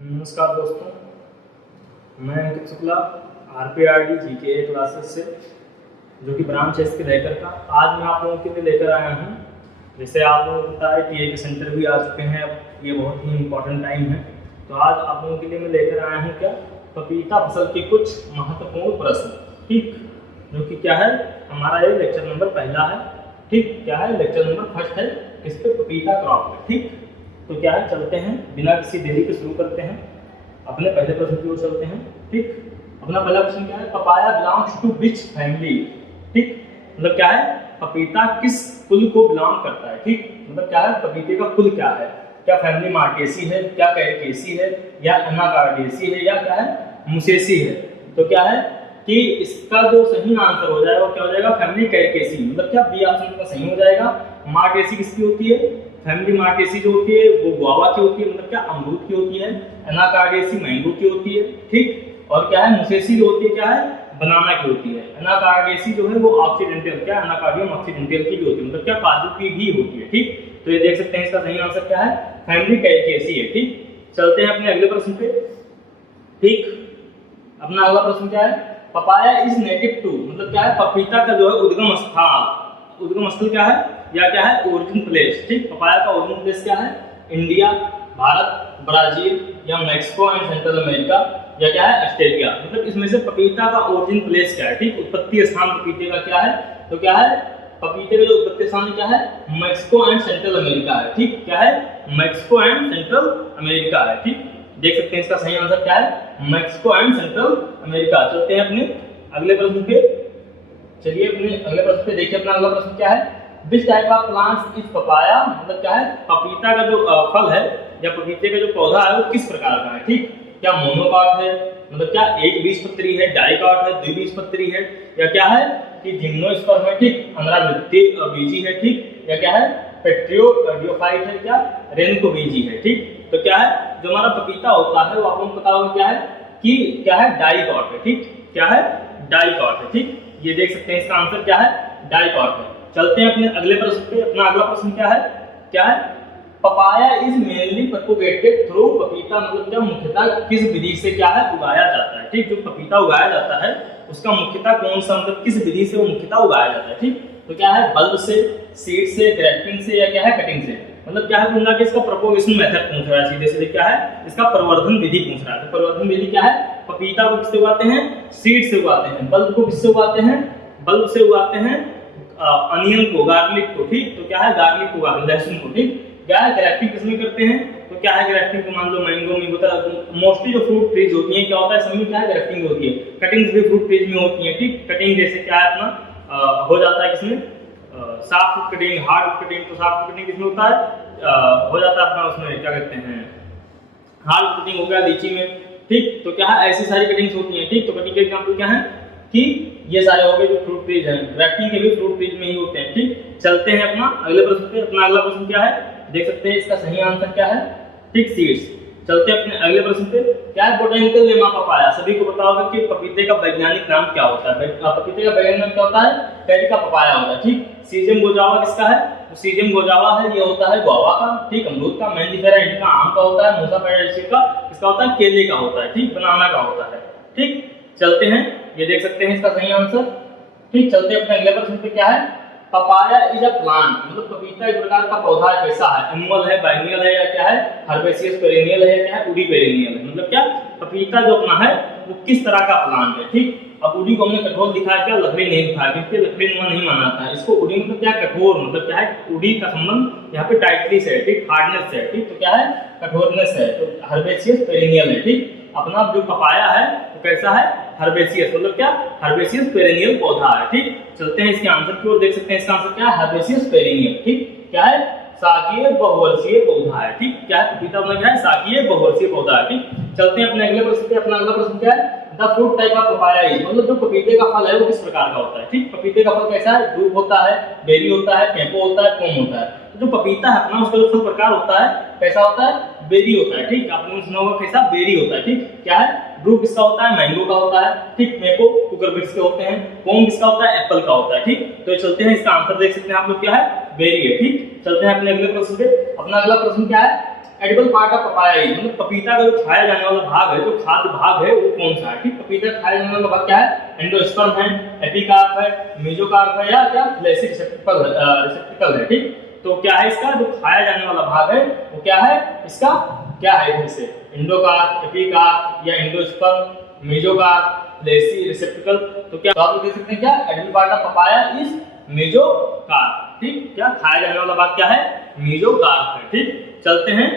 नमस्कार दोस्तों, मैं अंकित शुक्ला RPRD GK क्लासेस से जो कि ब्रांच है इसके लेकर का आज मैं आप लोगों के लिए लेकर आया हूँ। जैसे आप लोगों को पता है TA के सेंटर भी आ चुके हैं, अब ये बहुत ही इम्पोर्टेंट टाइम है। तो आज आप लोगों के लिए मैं लेकर आया हूँ क्या पपीता फसल के कुछ महत्वपूर्ण प्रश्न, ठीक, जो कि क्या है हमारा ये लेक्चर नंबर पहला है, ठीक, क्या है लेक्चर नंबर फर्स्ट है इस पे पपीता क्रॉप पे, ठीक। तो क्या है चलते हैं बिना किसी देरी के शुरू करते हैं, अपने पहले प्रश्न की ओर चलते हैं, ठीक। अपना पहला प्रश्न क्या है, papaya belongs to which family, ठीक, मतलब क्या है पपीता किस कुल को बिलोंग करता है, ठीक, मतलब क्या है पपीते का कुल क्या है, क्या फैमिली मार्टेसी है, क्या कैरकेसी है, या एनाकार्डियेसी है, या क्या है मुसेसी है। तो क्या है कि इसका जो सही आंसर हो जाएगा वो क्या हो जाएगा, फैमिली कैरकेसी, मतलब क्या बी ऑप्शन का सही हो जाएगा। मार्टेसी किसकी होती है, फैमिली मार्टेसी जो होती है वो गुआवा की होती है, मतलब क्या अमरूद की होती है। एनाकार्डियेसी मैंगो की होती है, ठीक, और क्या है मुसेसी जो होती है क्या है बनाना की होती है। एनाकार्डियेसी जो है वो ऑक्सीडेंटल, क्या एनाकार्डियम ऑक्सीडेंटल की भी होती है, मतलब क्या काजू की भी होती है, ठीक। तो ये देख सकते हैं इसका सही आंसर क्या है, फैमिली कैरकेसी है, ठीक। चलते हैं अपने अगले प्रश्न पे, ठीक। अपना अगला प्रश्न क्या है, पपाया इज नेटिव टू, मतलब क्या है पपीता का जो है उद्गम स्थल क्या है, या क्या है ओरिजिन प्लेस, ठीक। पपाया का ओरिजिन प्लेस क्या है, इंडिया, भारत, ब्राजील, या मैक्सिको एंड सेंट्रल अमेरिका, या क्या है ऑस्ट्रेलिया। मतलब इसमें से पपीता का ओरिजिन प्लेस क्या है, ठीक, उत्पत्ति स्थान पपीते का क्या है, तो क्या है पपीते का जो उत्पत्ति स्थान क्या है मैक्सिको एंड सेंट्रल अमेरिका है, ठीक, क्या है मैक्सिको एंड सेंट्रल अमेरिका है, ठीक। देख सकते हैं इसका सही आंसर क्या है, मैक्सिको एंड सेंट्रल अमेरिका। चलते हैं अपने अगले प्रश्न पे, चलिए अपने अगले प्रश्न पे देखिए। अपना अगला प्रश्न क्या है, which type of plants is papaya, मतलब क्या है पपीता का जो फल है या पपीते का जो पौधा है वो किस प्रकार का है, ठीक, क्या मोनोकॉट है, मतलब क्या एक बीजपत्री है, डाइकॉट है, द्विबीजपत्री है, या क्या है कि जिम्नोस्पर्मेटिक अंगरावृत्ति बीजी है, ठीक, या क्या है पेट्रियोडियोफाइट है, क्या रेनकोबीजी है, ठीक। तो क्या है जो हमारा पपीता होता है वो आपको पता होगा क्या है कि क्या है डाइकॉट है, ठीक, क्या है डाइकॉट है, ठीक। ये देख सकते हैं इसका आंसर क्या है डाइकॉट है। चलते हैं अपने अगले प्रश्न पे। अपना अगला प्रश्न क्या है papaya is mainly propagated through पपीता, मतलब क्या मुख्यतः किस विधि से क्या है उगाया जाता है, ठीक। जो पपीता उगाया जाता है उसका मुख्यतः कौन सा, मतलब किस विधि से वो मुख्यतः उगाया जाता है, ठीक। तो क्या है बल्ब से, सीड से, ग्राफ्टिंग से, या क्या है कटिंग से। मतलब क्या है दूंगा कि इसका प्रोपोगेशन मेथड पूछ रहा है, सीधे सीधे क्या है इसका प्रवर्धन विधि पूछ रहा है। तो प्रवर्धन विधि क्या है, पपीता को किससे उगाते हैं, सीड से उगाते हैं। बल्ब को किससे उगाते हैं, बल्ब से उगाते हैं अनियन को, गार्लिक को, ठीक। तो क्या है गार्लिक को उगाते हैं, लहसुन को, ठीक। क्या है ग्राफ्टिंग किसमें करते हैं, तो क्या है ग्राफ्टिंग को मान लो मैंगो में होता है, मोस्टली जो फ्रूट ट्रीज होती हैं क्या होता है समय क्या है ग्राफ्टिंग होती है। कटिंग्स भी फ्रूट ट्रीज में होती हैं, ठीक। कटिंग जैसे क्या है अपना हो जाता है किसमें सॉफ्ट कटिंग, हार्ड कटिंग। तो सॉफ्ट कटिंग किसमें होता है हो जाता है अपना उसमें क्या कहते हैं हार्ड कटिंग हो गया लीची में, ठीक। तो क्या है ऐसी सारी कटिंग्स होती हैं, ठीक। तो कटिंग के एग्जांपल क्या है कि ये सारे हो गए जो फ्रूट ट्रीज हैं, ग्राफ्टिंग के भी फ्रूट ट्रीज में ही होते हैं, ठीक। चलते हैं अपना अगले प्रश्न पे। अपना अगला प्रश्न क्या है, देख सकते हैं इसका सही आंसर क्या है, ठीक, सीड्स। चलते हैं अपने अगले प्रश्न पे, क्या है बोटेनिकल नेम ऑफ पपाया। सभी को पता होगा कि पपीते का वैज्ञानिक नाम क्या होता है, पपीते का वैज्ञानिक नाम क्या होता है, कैरिका पपाया होता है, ठीक। सीजम गोजावा किसका है, तो सीजम गोजावा है ये होता है गुआवा का, ठीक। अमरूद का, मैंडीफेरा इंडिका आम का होता है, मूसा पेडाइसी का किसका होता है केले का होता है, ठीक, बनाना का होता है, ठीक। चलते हैं ये देख सकते हैं इसका सही आंसर, ठीक। चलते हैं अपने अगले प्रश्न पे, क्या है पपाया इज अ प्लांट, मतलब पपीता एक प्रकार का पौधा है, कैसा है एनुअल है, बाइनियल है, या क्या है हर्बेसियस पेरेनियल है, या क्या है उडी पेरेनियल है। मतलब क्या पपीता जो अपना है वो किस तरह का प्लांट है, ठीक। अब उडी को हमने कठोर दिखाया, क्या लकड़ी नहीं दिखाया, क्योंकि लकड़ी नुमा नहीं माना था इसको। उडी मतलब क्या कठोर, मतलब क्या है उडी का संबंध यहाँ पे टाइटली से है, ठीक, हार्डनेस से है, ठीक। तो क्या है कठोरनेस है, तो हर्बेसियस पेरेनियल है, ठीक। अपना जो पपाया है वो कैसा है हर्बेसियस, मतलब क्या हर्बेसियस पेरेनियल पौधा है, ठीक। चलते हैं इसके आंसर की ओर, देख सकते हैं इसका आंसर क्या है हर्बेसियस पेरेनियल, ठीक। क्या है शाकीय बहुवर्षीय पौधा है, ठीक। क्या है पपीता मतलब क्या है शाकीय बहुवर्षीय पौधा है, ठीक। चलते हैं अपने अगले प्रश्न पे। अपना अगला प्रश्न क्या है, the fruit type of papaya is, मतलब जो पपीते का फल है वो किस प्रकार का होता है, ठीक। पपीते का फल कैसा है, ड्रूप होता है, बेरी होता है, कैंपो होता है, पोम होता है। तो जो पपीता है अपना उसका जो फल प्रकार होता है कैसा होता है बेरी होता है, ठीक। आपने सुना होगा कैसा बेरी होता है, ठीक। क्या है ड्रूप किसका होता है मैंगो का होता है, ठीक। मेपो कुकुरबिट्स के होते हैं, पोम किसका होता है एप्पल का होता है, ठीक। तो चलते हैं इसका आंसर देख सकते हैं आप लोग क्या है बेरी है, ठीक। चलते हैं अपने अगले प्रश्न पे। अपना अगला प्रश्न क्या है edible part of papaya is, मतलब पपीता का जो खाया जाने वाला भाग है, जो खाद्य भाग है, वो कौन सा है? ठीक, पपीता खाया जाने वाला भाग क्या है? एंडोस्पर्म है, एपिकार्प है, मेसोकार्प है, या क्या फ्लैसी रिसेप्टिकल है। ठीक, तो क्या है इसका जो खाया जाने वाला भाग है वो क्या है? इसका क्या है? इसे एंडोकार्प, एपिकार्प या एंडोस्पर्म, मेसोकार्प, फ्लैसी रिसेप्टिकल। तो क्या आप देख सकते हैं क्या? Edible part of papaya is mesocarp. ठीक, क्या खाया जाने वाला भाग क्या है? मेसोकार्प है। ठीक, चलते हैं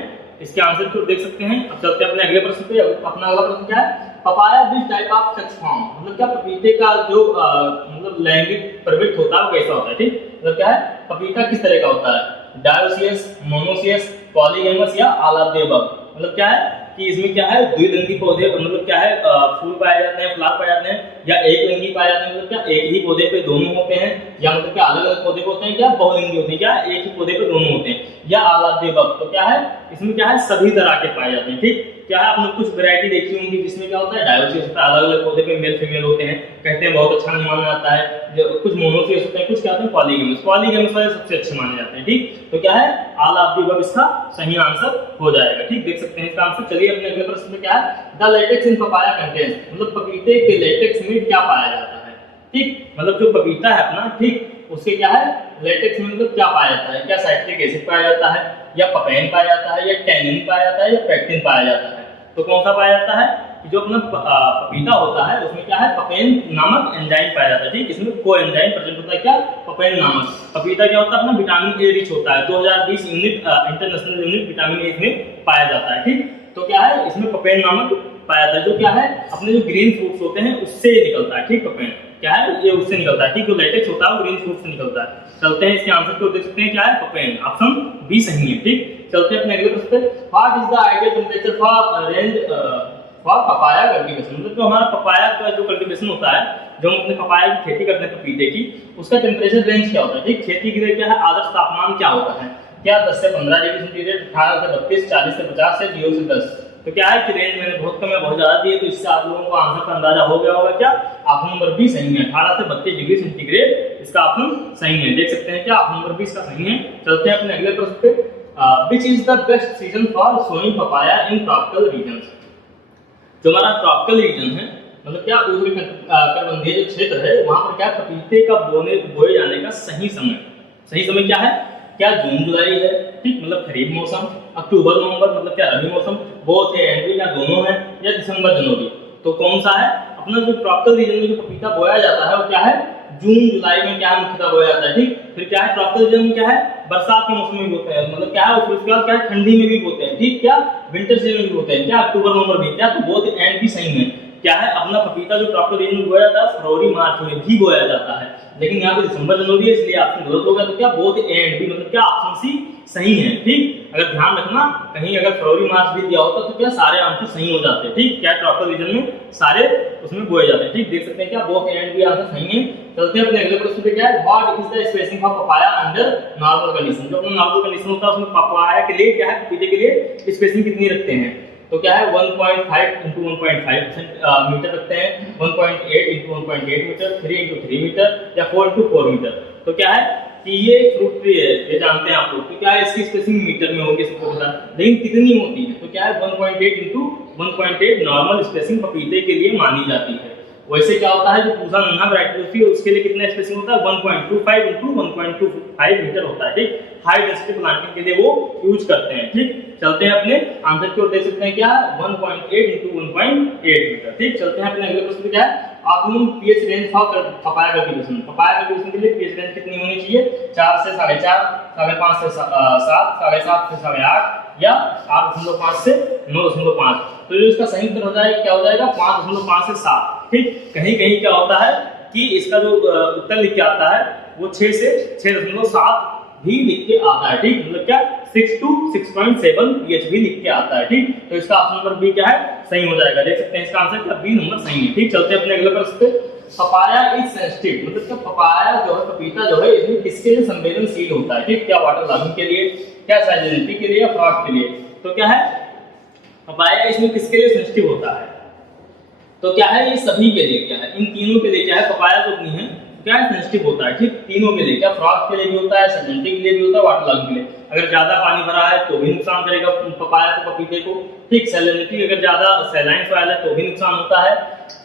इसके आंसर को देख सकते हैं। अब चलते हैं अपने अगले प्रश्न पे। अपना अगला प्रश्न क्या है? Papaya which type of sex form, मतलब क्या पपीते का जो मतलब लैंगिक प्रवृत्ति होता है वो कैसा होता है? ठीक, मतलब क्या है पपीता किस तरह का होता है? डायोसियस, मोनोसियस, पॉलीगैमस या ऑल ऑफ द अबव। मतलब क्या है कि इसमें क्या है द्विलिंगी पौधे, मतलब क्या है फूल पाए जाते हैं, फ्लावर पाए जाते हैं, या एक लिंगी पाए जाते हैं, मतलब क्या एक ही पौधे पे दोनों होते हैं, या मतलब क्या अलग अलग पौधे पे होते हैं, क्या बहुलिंगी होते हैं, क्या एक ही पौधे पे दोनों होते हैं, या ऑल ऑफ द अबव। तो क्या है इसमें क्या है सभी तरह के पाए जाते हैं। ठीक, क्या है आपने कुछ वैरायटी देखी होंगी जिसमें क्या होता है डायोसियस होता है, अलग अलग पौधे पे मेल फीमेल होते हैं, कहते हैं बहुत अच्छा नहीं माना जाता है। जो कुछ मोनोसियस होते हैं, कुछ क्या होते हैं पॉलीगैमस, पॉलीगैमस वाले सबसे अच्छे माने जाते हैं। ठीक, तो क्या है ऑल ऑफ द अबव इसका सही आंसर हो जाएगा। ठीक, देख सकते हैं इसका आंसर। चलिए अपने अगले प्रश्न में क्या है? The latex in papaya contains, मतलब पपीते के लेटेक्स में क्या पाया जाता है? ठीक, मतलब जो पपीता है अपना, ठीक उसके क्या है लेटेक्स में मतलब क्या पाया जाता है? क्या साइट्रिक एसिड पाया जाता है, या पपेन पाया जाता है, या टैनिन पाया जाता है, या पेक्टिन पाया जाता है? तो कौन सा पाया जाता है? जो अपना पपीता होता है उसमें क्या है पपेन नामक एंजाइम पाया जाता है। ठीक, इसमें को एंजाइम प्रेजेंट होता है, क्या पपेन नामक। पपीता क्या होता है अपना विटामिन ए रिच होता है, 2020 unit international unit vitamin A इसमें पाया जाता है। ठीक, तो क्या है इसमें पपेन नामक पाया जाता है, जो क्या है अपने जो ग्रीन फ्रूट्स होते हैं उससे निकलता है। ठीक, पपेन क्या है ये उससे निकलता है। ठीक, जो लेटेक्स होता है वो ग्रीन फ्रूट से निकलता है। चलते हैं इसके आंसर को देख सकते हैं क्या है पपेन, ऑप्शन बी सही है। ठीक, चलते हैं अपने अगले प्रश्न पे। What is the ideal temperature for range for papaya cultivation, मतलब जो हमारा पपाया का जो कल्टीवेशन होता है, जो हम अपने पपाया की खेती करते हैं पपीते की, उसका टेंपरेचर रेंज क्या होता है? ठीक, खेती के लिए क्या है आदर्श तापमान क्या होता है? क्या 10 से 15 डिग्री सेंटीग्रेड, 18 से 32, 40 से 50 से 0 से 10? तो क्या है कि रेंज मैंने बहुत कम है बहुत ज्यादा दी है, तो इससे आप लोगों को आंसर का अंदाजा हो गया होगा। क्या ऑप्शन नंबर बी सही है, 18 से 32 डिग्री सेंटीग्रेड इसका ऑप्शन सही है। देख सकते हैं क्या ऑप्शन नंबर बी इसका सही है। चलते हैं अपने अगले प्रश्न पे। Which is the best season for sowing papaya in tropical regions, जो हमारा ट्रॉपिकल रीजन है, मतलब क्या उष्णकटिबंधीय जो क्षेत्र है वहां पर क्या पपीते का बोए जाने का सही समय क्या है? क्या जून जुलाई है? ठीक, मतलब खरीफ मौसम, अक्टूबर नवंबर मतलब क्या रबी मौसम, बोथ है एंड या दोनों है, या दिसंबर जनवरी? तो कौन सा है अपना जो ट्रॉपिकल रीजन में जो पपीता बोया जाता है वो क्या है जून जुलाई में क्या मुख्यतः बोया जाता है। ठीक, फिर क्या है ट्रॉपिकल रीजन में क्या है बरसात के मौसम में भी बोते हैं, मतलब क्या है उसके बाद क्या है ठंडी में भी बोते हैं। ठीक, क्या विंटर सीजन में भी बोते हैं, क्या अक्टूबर नवंबर में, क्या तो बोथ एंड भी सही है। क्या है अपना पपीता जो ट्रॉपिकल रीजन में बोया जाता है फरवरी मार्च में भी बोया जाता है, लेकिन यहाँ पे दिसंबर जनवरी है इसलिए ऑप्शन गलत होगा। तो क्या बोथ एंड भी मतलब क्या ऑप्शन सी सही है। ठीक, अगर ध्यान रखना कहीं अगर फरवरी मार्च भी दिया होता तो क्या सारे आंसर सही हो जाते हैं। ठीक, क्या ट्रॉपिकल रीजन में सारे उसमें बोए जाते हैं। ठीक, देख सकते हैं क्या बोथ एंड भी आंसर सही है। चलते हैं अपने अगले प्रश्न पे। क्या है what is the spacing for papaya under normal condition, जो अपना नॉर्मल कंडीशन होता है उसमें पपाया के लिए क्या है पपीते के लिए स्पेसिंग कितनी रखते हैं? तो क्या है 1.5 × 1.5 मीटर रखते हैं, 1.8 × 1.8 मीटर, 3 × 3 मीटर, या 4 × 4 मीटर। तो क्या है कि ये फ्रूट ट्री है, ये जानते हैं आप लोग, तो क्या है इसकी स्पेसिंग मीटर में होगी सबको पता, लेकिन कितनी होती है? तो क्या है 1.8 × 1.8 नॉर्मल स्पेसिंग पपीते के लिए मानी जाती है। वैसे क्या होता है जो पूजा नन्हा वैरायटी होती है उसके लिए कितना स्पेसिंग होता है 1.25 × 1.25 मीटर होता है। ठीक, हाई डेंसिटी प्लांटिंग के लिए वो यूज करते हैं। ठीक, चलते हैं अपने आंसर की ओर देख सकते हैं क्या 1.8 × 1.8 मीटर। ठीक, चलते हैं अपने अगले प्रश्न पे। क्या है optimum pH range for papaya cultivation, papaya cultivation के लिए पीएच रेंज कितनी होनी चाहिए? 4 से 4.5, 5.5 से 7, 7.5 से 8.5, या 8.5 से 9.5। तो जो इसका सही उत्तर हो जाएगा क्या हो जाएगा 5.5 से 7। ठीक, कहीं कहीं क्या होता है कि इसका जो उत्तर लिख के आता है वो 6 से 6.7 भी लिख के आता है। ठीक, मतलब क्या 6 to 6.7 pH भी लिख के आता है। ठीक, तो इसका ऑप्शन नंबर बी क्या है सही हो जाएगा। देख सकते हैं इसका आंसर क्या बी नंबर सही है। ठीक, चलते हैं अपने अगले प्रश्न पे। पपाया इज सेंसिटिव, मतलब क्या पपाया जो है पपीता जो है इसमें किसके लिए संवेदनशील होता है? ठीक, क्या वाटर लॉगिंग के लिए, क्या सैलिनिटी के लिए, या फ्रॉस्ट के लिए? तो क्या है पपाया इसमें किसके लिए सेंसिटिव होता है? तो क्या है ये सभी के लिए क्या है इन तीनों के लिए क्या है पपाया जो अपनी है क्या है सेंसिटिव होता है, ठीक, तीनों के लिए, क्या फ्रॉस्ट के लिए भी होता है, सैलिनिटी के लिए भी होता है, वाटरलॉग के लिए। अगर ज्यादा पानी भरा है तो भी नुकसान करेगा पपाया को, पपीते को, ठीक। सैलिनिटी अगर ज्यादा सैलाइन सॉइल है तो भी नुकसान होता है।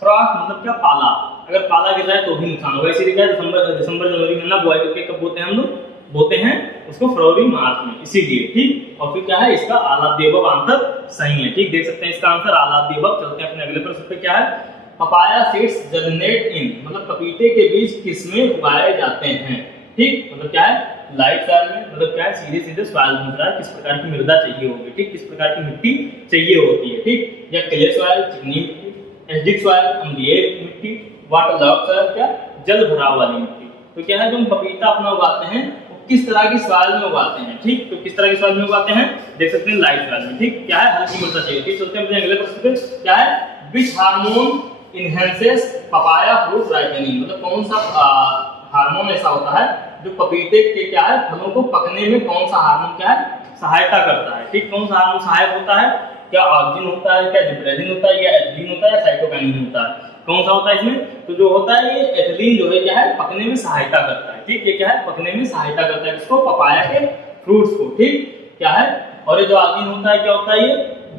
फ्रॉस्ट मतलब क्या, पाला, अगर पाला गिर रहा है तो भी नुकसान होगा। इसी लिखा है दिसंबर जनवरी में ना बुआई करके कब बोते हैं हम लोग, बोते हैं उसको फरवरी मार्च में, इसीलिए, ठीक। और फिर क्या है इसका आलाप आंसर सही है, ठीक, देख सकते हैं इसका आंसर आलाप। चलते हैं अपने अगले प्रश्न पे, क्या है, पपाया सीड्स जर्मिनेट इन, मतलब पपीते के बीज किसमें उगाए जाते हैं, ठीक, मतलब क्या है लाइट सॉइल में, मतलब क्या है सीधे सीधे सॉइल में, किस प्रकार की मृदा चाहिए होगी, ठीक, किस प्रकार की मिट्टी चाहिए होती है, ठीक, या क्ले सॉइल, चिकनी मिट्टी, एसिडिक सॉइल, अम्लीय मिट्टी, वाटरलॉग सॉइल, क्या जल भराव वाली मिट्टी। तो क्या है जो हम पपीता अपना उगाते हैं वो किस तरह की सॉइल में उगाते हैं, ठीक, तो किस तरह की सॉइल में उगाते हैं, देख सकते हैं लाइट सॉइल में, ठीक, क्या है हल्की मृदा चाहिए, ठीक। चलते हैं अपने अगले प्रश्न पे, क्या है which hormone enhances papaya fruit ripening, मतलब कौन सा हार्मोन ऐसा होता है जो पपीते के क्या है फलों को पकने में कौन सा हार्मोन क्या है सहायता करता है, ठीक, कौन सा हार्मोन सहायक होता है, क्या ऑक्सिन होता है, क्या जिब्रेलिन होता है, या एथिलीन होता है, या साइटोकाइनिन होता है, कौन सा होता है इसमें, तो जो होता है ये एथिलीन जो है क्या है पकने में सहायता करता है, ठीक, ये क्या है पकने में सहायता करता है किसको, पपाया के फ्रूट्स को, ठीक, क्या है। और ये जो ऑक्सिन होता है क्या होता है,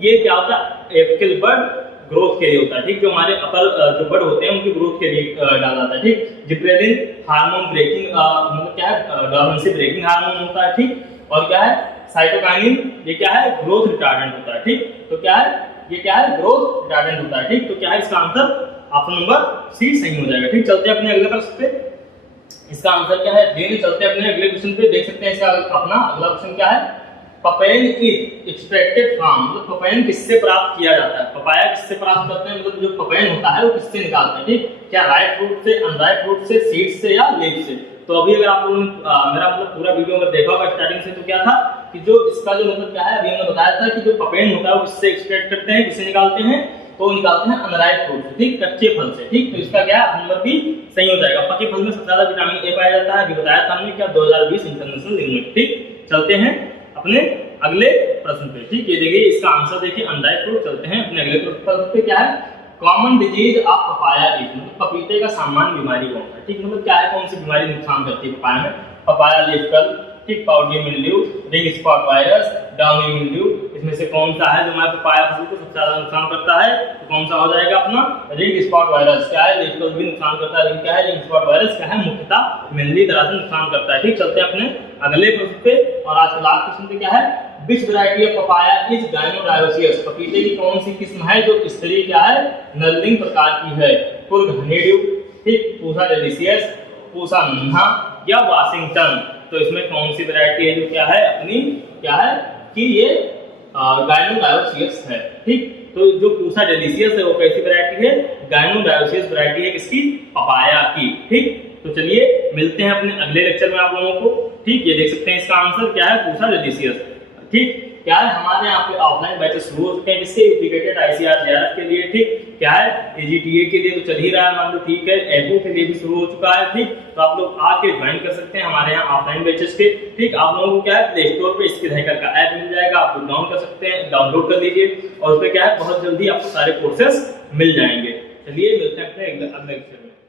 ये क्या होता है एपिकल बड ग्रोथ के लिए होता है, ठीक, जो हमारे अपर जो बड होते हैं उनकी ग्रोथ के लिए डाला जाता है, ठीक। जिब्रेलिन हार्मोन ब्रेकिंग मतलब क्या है डोर्मेंसी ब्रेकिंग हार्मोन होता है, ठीक। और क्या है साइटोकाइनिन, ये क्या है ग्रोथ रिटार्डेंट होता है, ठीक, तो क्या है ये क्या है ग्रोथ रिटार्डेंट होता है, ठीक, तो क्या है इसका आंसर ऑप्शन नंबर सी सही हो जाएगा, ठीक। चलते हैं अपने अगले प्रश्न पे, इसका आंसर क्या है देने चलते हैं अपने अगले क्वेश्चन पे, देख सकते हैं इसका अपना अगला क्वेश्चन क्या है, पपाइन इज एक्सट्रैक्टेड फ्रॉम, मतलब पपाइन किससे प्राप्त किया जाता है, पपाया किससे प्राप्त करते हैं, मतलब जो पपाइन होता है वो किससे निकालते हैं, ठीक, क्या राइट फ्रूट से, अनराइट फ्रूट से, सीड्स से, या लीफ से। तो अभी अगर आप लोगों ने मेरा मतलब पूरा वीडियो अगर देखा होगा स्टार्टिंग से, तो क्या था कि जो इसका जो मतलब क्या है अभी हमने बताया था कि जो पपाइन होता है वो किससे एक्सट्रैक्ट करते हैं, किससे निकालते हैं, तो निकालते हैं अनराइट फ्रूट से, ठीक, कच्चे फल से, ठीक। तो इसका क्या है नंबर भी सही हो जाएगा। पके फल में सबसे ज्यादा विटामिन ए पाया जाता है, अभी बताया था हमने क्या 2020 इंटरनेशनल यूनिट, ठीक। चलते हैं अपने अगले प्रश्न पे, ठीक, ये देखिए इसका आंसर देखिए अनराइट फ्रूट। चलते हैं अपने अगले प्रश्न पे, क्या है common disease of papaya is, मतलब पपीते का सामान्य बीमारी कौन सा है, ठीक, मतलब क्या है कौन सी बीमारी नुकसान करती है पपाया में, पपाया लीफ कर्ल, ठीक, powdery mildew, ring spot virus, downy mildew, इसमें से कौन सा है जो हमारे पपाया फसल को सबसे ज्यादा नुकसान करता है, तो कौन सा हो जाएगा अपना रिंग स्पॉट वायरस, क्या है लीफ कर्ल भी नुकसान करता है, लेकिन क्या है रिंग स्पॉट वायरस क्या है मुख्यतः मेनली तरह से नुकसान करता है, ठीक। चलते हैं अपने अगले प्रश्न पे, और आज का लास्ट क्वेश्चन पे क्या है विच वैरायटी ऑफ पपाया इज गाइनोडायोसियस, पपीते की कौन सी किस्म है जो स्त्री क्या है नरलिंग प्रकार की है, कुर्ग हनीड्यू, ठीक, पूसा डेलिशियस, पूसा नन्हा, या वाशिंगटन। तो इसमें कौन सी वैरायटी है जो क्या है अपनी क्या है कि ये गाइनोडायोसियस है, ठीक। तो जो पूसा डेलिशियस है वो कैसी वैरायटी है, गाइनोडायोसियस वैरायटी है किसकी, पपाया की, ठीक। तो चलिए मिलते हैं अपने अगले लेक्चर में आप लोगों को, ठीक। ये देख सकते हैं इसका आंसर क्या है पूसा डेलिशियस, ठीक। क्या है हमारे यहाँ पे ऑफलाइन बैचेस शुरू हो चुके हैं किसके यूपीकेटेड आईसीआर जेआरएफ के लिए, ठीक, क्या है एजीटीए के लिए तो चल ही रहा है मान लो, ठीक है, एफओ के लिए भी शुरू हो चुका है, ठीक। तो आप लोग आके ज्वाइन कर सकते हैं हमारे यहाँ ऑफलाइन बैचेस के, ठीक। आप लोगों को क्या है प्ले स्टोर पे स्किल हैकर का ऐप मिल जाएगा, आप लोग डाउनलोड कर सकते हैं, डाउनलोड कर लीजिए, और उस पर क्या है बहुत जल्दी आपको सारे कोर्सेस मिल जाएंगे। चलिए मिलते हैं अपने अगले लेक्चर में।